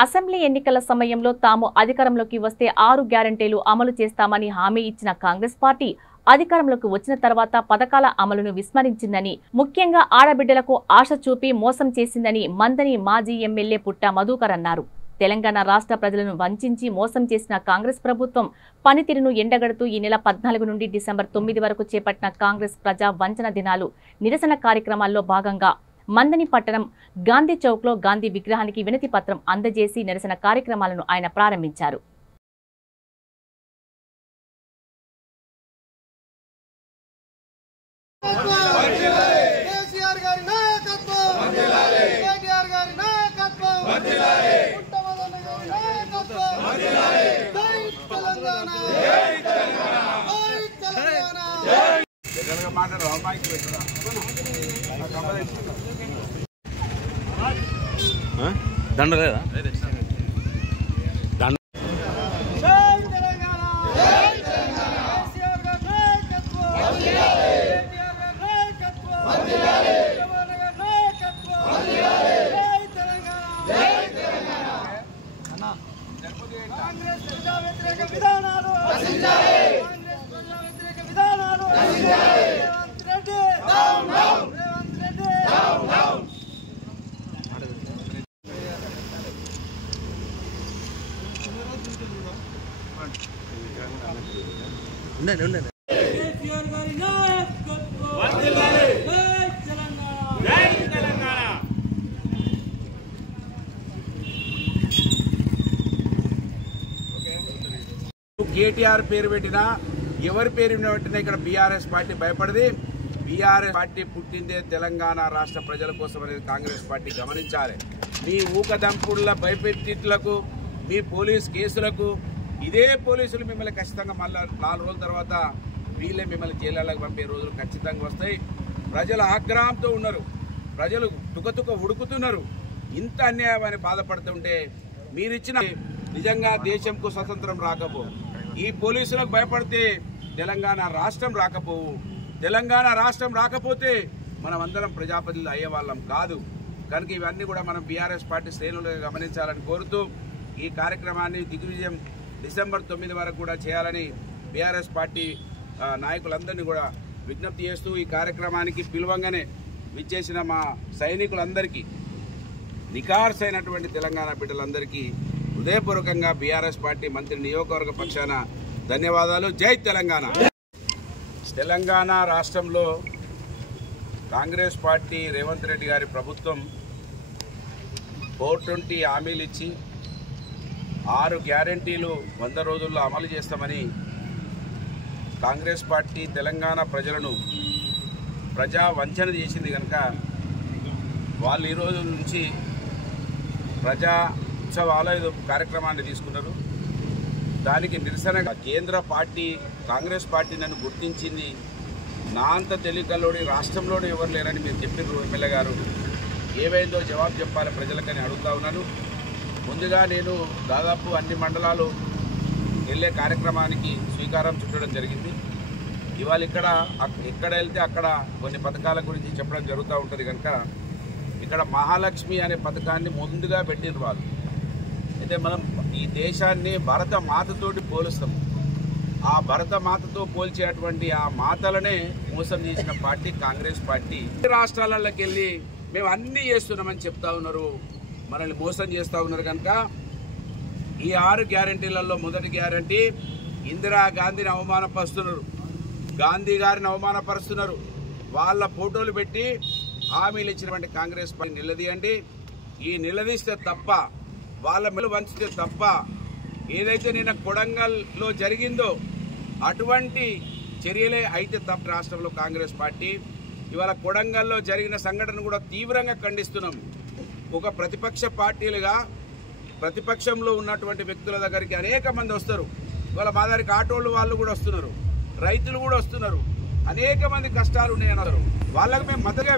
Assembly ఎన్నికల సమయంలో తాము అధికారంలోకి వస్తే 6 గ్యారెంటీలు అమలు చేస్తామని హామీ ఇచ్చిన కాంగ్రెస్ పార్టీ అధికారంలోకి వచ్చిన తర్వాత పథకాల అమలును విస్మరించిందని, ముఖ్యంగా ఆడబిడ్డలకు ఆశ చూపి మోసం చేసిందని మందని మాజీ ఎమ్మెల్యే పుట్ట మధుకర్ అన్నారు. తెలంగాణ రాష్ట్ర ప్రజలను వంచించి మోసం చేసిన కాంగ్రెస్ ప్రభుత్వం పనితీరును ఎండగడుతూ ఈ నెల 14 నుండి డిసెంబర్ 9 వరకు చేపట్టిన కాంగ్రెస్ ప్రజా వంచన దినాలు నిరసన కార్యక్రమాల్లో భాగంగా మందని పట్టణం గాంధీ చౌక్ లో గాంధీ విగ్రహానికి వినతి పత్రం అందజేసి నిరసన కార్యక్రమాలను ఆయన ప్రారంభించారు. దండ లేదా కేటీఆర్ పేరు పెట్టినా ఎవరి పేరు పెట్టినా ఇక్కడ బీఆర్ఎస్ పార్టీ భయపడది. బీఆర్ఎస్ పార్టీ పుట్టిందే తెలంగాణ రాష్ట్ర ప్రజల కోసం అనేది కాంగ్రెస్ పార్టీ గమనించాలి. మీ ఊకదంపుడుల భయపెట్టిట్లకు, మీ పోలీస్ కేసులకు ఇదే పోలీసులు మిమ్మల్ని ఖచ్చితంగా మళ్ళీ 4 రోజుల తర్వాత వీళ్ళే మిమ్మల్ని జైళ్ళకి పంపే రోజులు ఖచ్చితంగా వస్తాయి. ప్రజలు ఆగ్రహంతో ఉన్నారు, ప్రజలు తుకతుక ఉడుకుతున్నారు. ఇంత అన్యాయమని బాధపడుతుంటే మీరిచ్చిన నిజంగా దేశంకు స్వతంత్రం రాకపోవు. ఈ పోలీసులకు భయపడితే తెలంగాణ రాష్ట్రం రాకపోవు. తెలంగాణ రాష్ట్రం రాకపోతే మనం అందరం ప్రజాప్రతినిధులు అయ్యేవాళ్ళం కాదు. కనుక ఇవన్నీ కూడా మనం బీఆర్ఎస్ పార్టీ శ్రేణులుగా గమనించాలని కోరుతూ ఈ కార్యక్రమాన్ని దిగ్విజయం డిసెంబర్ 9 వరకు కూడా చేయాలని బీఆర్ఎస్ పార్టీ నాయకులందరినీ కూడా విజ్ఞప్తి చేస్తూ ఈ కార్యక్రమానికి పిలువంగానే విచ్చేసిన మా సైనికులందరికీ, నికార్సైనటువంటి తెలంగాణ బిడ్డలందరికీ హృదయపూర్వకంగా బీఆర్ఎస్ పార్టీ మంత్రి నియోజకవర్గ పక్షాన ధన్యవాదాలు. జై తెలంగాణ. తెలంగాణ రాష్ట్రంలో కాంగ్రెస్ పార్టీ రేవంత్ రెడ్డి గారి ప్రభుత్వం 420 హామీలు ఇచ్చి 6 గ్యారెంటీలు 100 రోజుల్లో అమలు చేస్తామని కాంగ్రెస్ పార్టీ తెలంగాణ ప్రజలను ప్రజా వంచన చేసింది. కనుక వాళ్ళు ఈ రోజు నుంచి ప్రజా ఉత్సవాల కార్యక్రమాన్ని తీసుకున్నారు. దానికి నిరసనగా కేంద్ర పార్టీ కాంగ్రెస్ పార్టీ నన్ను గుర్తించింది. నా అంత తెలియకల్లోని రాష్ట్రంలోనే ఎవరు లేరని మీరు చెప్పినారు ఎమ్మెల్యే గారు. ఏవైందో జవాబు చెప్పాలి ప్రజలకని అడుగుతా ఉన్నాను. ముందుగా నేను దాదాపు అన్ని మండలాలు వెళ్ళే కార్యక్రమానికి శ్రీకారం చుట్టడం జరిగింది. ఇవాళ ఎక్కడ వెళ్తే అక్కడ కొన్ని పథకాల గురించి చెప్పడం జరుగుతూ ఉంటుంది. కనుక ఇక్కడ మహాలక్ష్మి అనే పథకాన్ని ముందుగా పెట్టిన వాళ్ళు అయితే మనం ఈ దేశాన్ని భరత మాతతోటి పోలుస్తాం. ఆ భరత మాతతో పోల్చేటువంటి ఆ మాతలనే మోసం చేసిన పార్టీ కాంగ్రెస్ పార్టీ. రాష్ట్రాలలోకి వెళ్ళి మేము అన్నీ చేస్తున్నామని చెప్తా ఉన్నారు, మనల్ని మోసం చేస్తూ ఉన్నారు. కనుక ఈ 6 గ్యారెంటీలలో మొదటి గ్యారెంటీ ఇందిరాగాంధీని అవమానపరుస్తున్నారు, గాంధీ గారిని అవమానపరుస్తున్నారు. వాళ్ళ ఫోటోలు పెట్టి హామీలు ఇచ్చినటువంటి కాంగ్రెస్ పార్టీ నిలదీయండి. ఈ నిలదీస్తే తప్ప, వాళ్ళ మెలు వంచితే తప్ప, ఏదైతే నిన్న కొడంగల్లో జరిగిందో అటువంటి చర్యలే అయితే తప్ప రాష్ట్రంలో కాంగ్రెస్ పార్టీ ఇవాళ కొడంగల్లో జరిగిన సంఘటన కూడా తీవ్రంగా ఖండిస్తున్నాం. ఒక ప్రతిపక్ష పార్టీలుగా ప్రతిపక్షంలో ఉన్నటువంటి వ్యక్తుల దగ్గరికి అనేక మంది వస్తారు. ఇవాళ మా దగ్గరికి ఆటోళ్ళు వాళ్ళు కూడా వస్తున్నారు, రైతులు కూడా వస్తున్నారు, అనేక మంది కష్టాలు ఉన్నాయన్నారు. వాళ్ళకి మేము మద్దతుగా